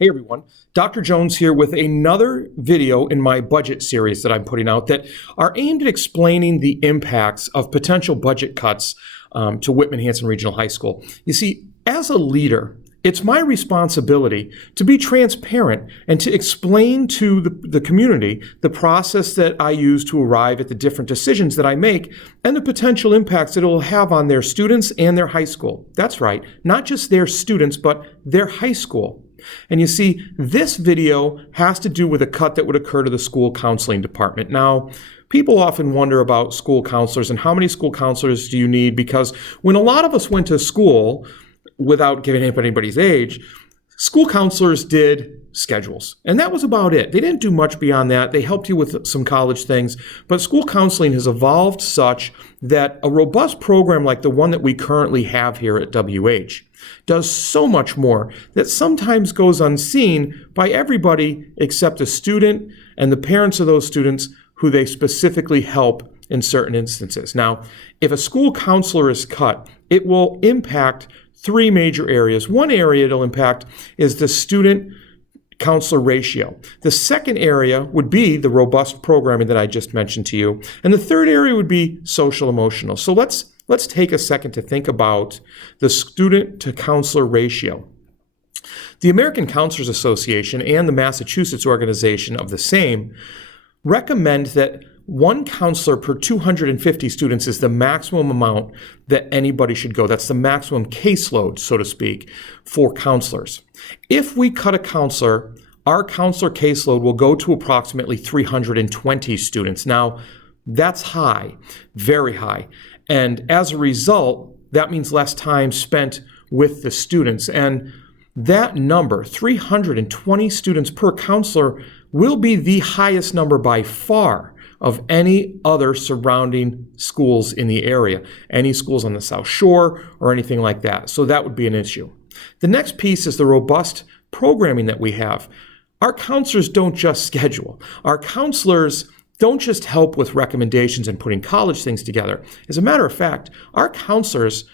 Hey everyone, Dr. Jones here with another video in my budget series that I'm putting out that are aimed at explaining the impacts of potential budget cuts to Whitman-Hanson Regional High School. You see, as a leader, it's my responsibility to be transparent and to explain to the community the process that I use to arrive at the different decisions that I make and the potential impacts that it will have on their students and their high school. That's right, not just their students, but their high school. And you see, this video has to do with a cut that would occur to the school counseling department. Now, people often wonder about school counselors and how many school counselors do you need, because when a lot of us went to school, without giving anybody's age, school counselors did schedules. And that was about it. They didn't do much beyond that. They helped you with some college things. But school counseling has evolved such that a robust program like the one that we currently have here at WH does so much more that sometimes goes unseen by everybody except the student and the parents of those students who they specifically help in certain instances. Now, if a school counselor is cut, it will impact three major areas. One area it'll impact is the student counselor ratio. The second area would be the robust programming that I just mentioned to you. And the third area would be social emotional. So let's take a second to think about the student to counselor ratio. The American Counselors Association and the Massachusetts organization of the same recommend that one counselor per 250 students is the maximum amount that anybody should go. That's the maximum caseload, so to speak, for counselors. If we cut a counselor, our counselor caseload will go to approximately 320 students. Now, that's high, very high. And as a result, that means less time spent with the students. And that number, 320 students per counselor, will be the highest number by far of any other surrounding schools in the area, any schools on the South Shore or anything like that. So that would be an issue. The next piece is the robust programming that we have. Our counselors don't just schedule. Our counselors don't just help with recommendations and putting college things together. As a matter of fact, our counselors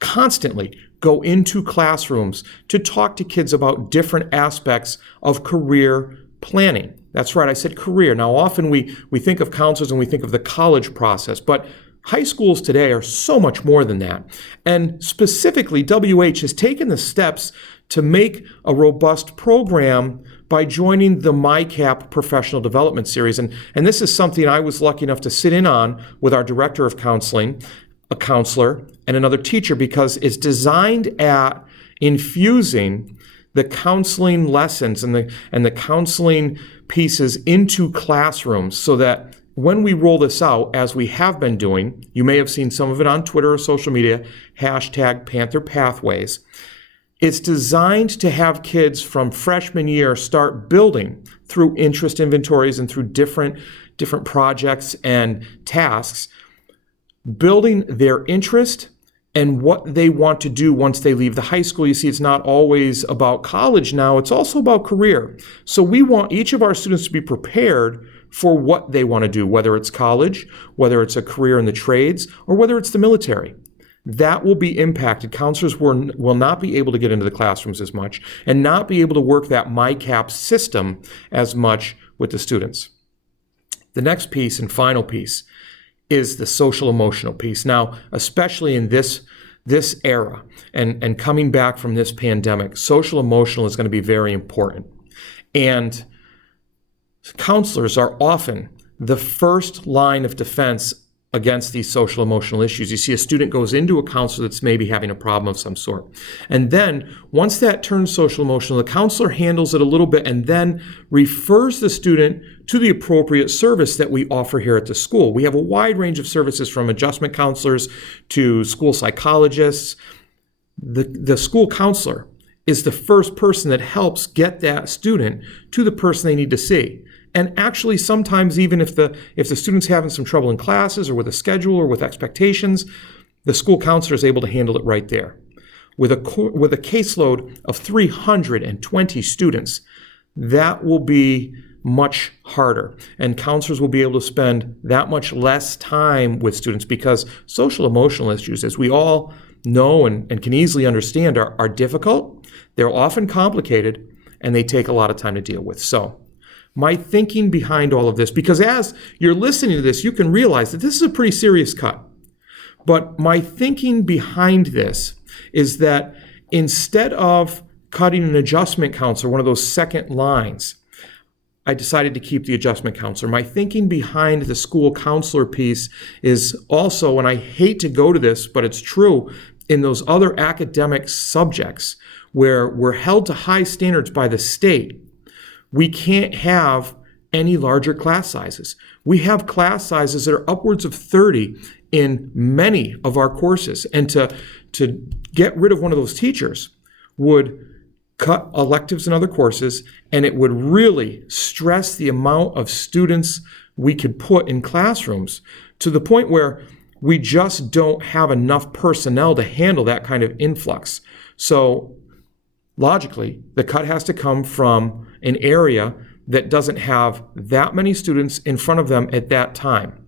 constantly go into classrooms to talk to kids about different aspects of career planning. That's right, I said career. Now, often we think of counselors and we think of the college process, but high schools today are so much more than that. And specifically, WH has taken the steps to make a robust program by joining the MyCAP professional development series. And this is something I was lucky enough to sit in on with our director of counseling, a counselor, and another teacher, because it's designed at infusing the counseling lessons and the counseling pieces into classrooms so that when we roll this out, as we have been doing, you may have seen some of it on Twitter or social media, hashtag Panther Pathways. It's designed to have kids from freshman year start building through interest inventories and through different projects and tasks, building their interest and what they want to do once they leave the high school. You see, it's not always about college now, it's also about career. So we want each of our students to be prepared for what they want to do, whether it's college, whether it's a career in the trades, or whether it's the military. That will be impacted. Counselors will not be able to get into the classrooms as much and not be able to work that MyCAP system as much with the students. The next piece and final piece is the social emotional piece. Now, especially in this era and coming back from this pandemic, social emotional is going to be very important. And counselors are often the first line of defense against these social emotional issues. You see, a student goes into a counselor that's maybe having a problem of some sort. And then once that turns social emotional, the counselor handles it a little bit and then refers the student to the appropriate service that we offer here at the school. We have a wide range of services, from adjustment counselors to school psychologists. The school counselor is the first person that helps get that student to the person they need to see. And actually, sometimes even if the student's having some trouble in classes or with a schedule or with expectations, the school counselor is able to handle it right there. With a caseload of 320 students, that will be much harder. And counselors will be able to spend that much less time with students, because social emotional issues, as we all know and can easily understand, are difficult. They're often complicated, and they take a lot of time to deal with. So my thinking behind all of this, because as you're listening to this, you can realize that this is a pretty serious cut. But my thinking behind this is that instead of cutting an adjustment counselor, one of those second lines, I decided to keep the adjustment counselor. My thinking behind the school counselor piece is also, and I hate to go to this, but it's true, in those other academic subjects where we're held to high standards by the state, we can't have any larger class sizes. We have class sizes that are upwards of 30 in many of our courses. And to get rid of one of those teachers would cut electives in other courses, and it would really stress the amount of students we could put in classrooms to the point where we just don't have enough personnel to handle that kind of influx. So logically, the cut has to come from an area that doesn't have that many students in front of them at that time.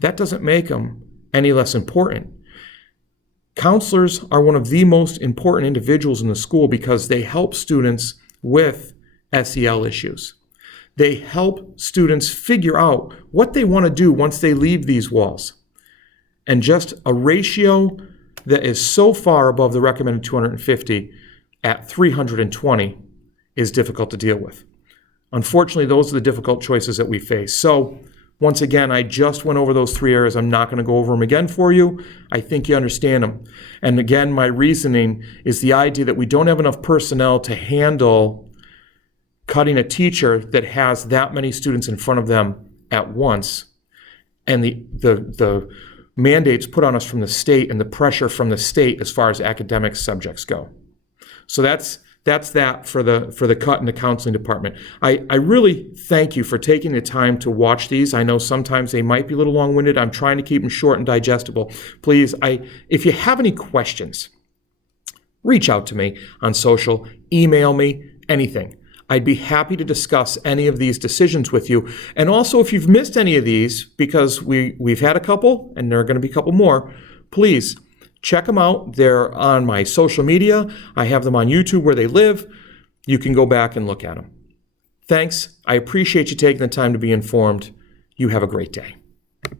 That doesn't make them any less important. Counselors are one of the most important individuals in the school because they help students with SEL issues. They help students figure out what they want to do once they leave these walls. And just a ratio that is so far above the recommended 250 at 320 is difficult to deal with. Unfortunately, those are the difficult choices that we face. So once again, I just went over those three areas. I'm not going to go over them again for you. I think you understand them. And again, my reasoning is the idea that we don't have enough personnel to handle cutting a teacher that has that many students in front of them at once. And the mandates put on us from the state and the pressure from the state as far as academic subjects go. So that's that for the cut in the counseling department. I really thank you for taking the time to watch these. I know sometimes they might be a little long-winded. I'm trying to keep them short and digestible. Please, if you have any questions, reach out to me on social, email me, anything. I'd be happy to discuss any of these decisions with you. And also, if you've missed any of these, because we've had a couple, and there are going to be a couple more, please check them out. They're on my social media. I have them on YouTube where they live. You can go back and look at them. Thanks. I appreciate you taking the time to be informed. You have a great day.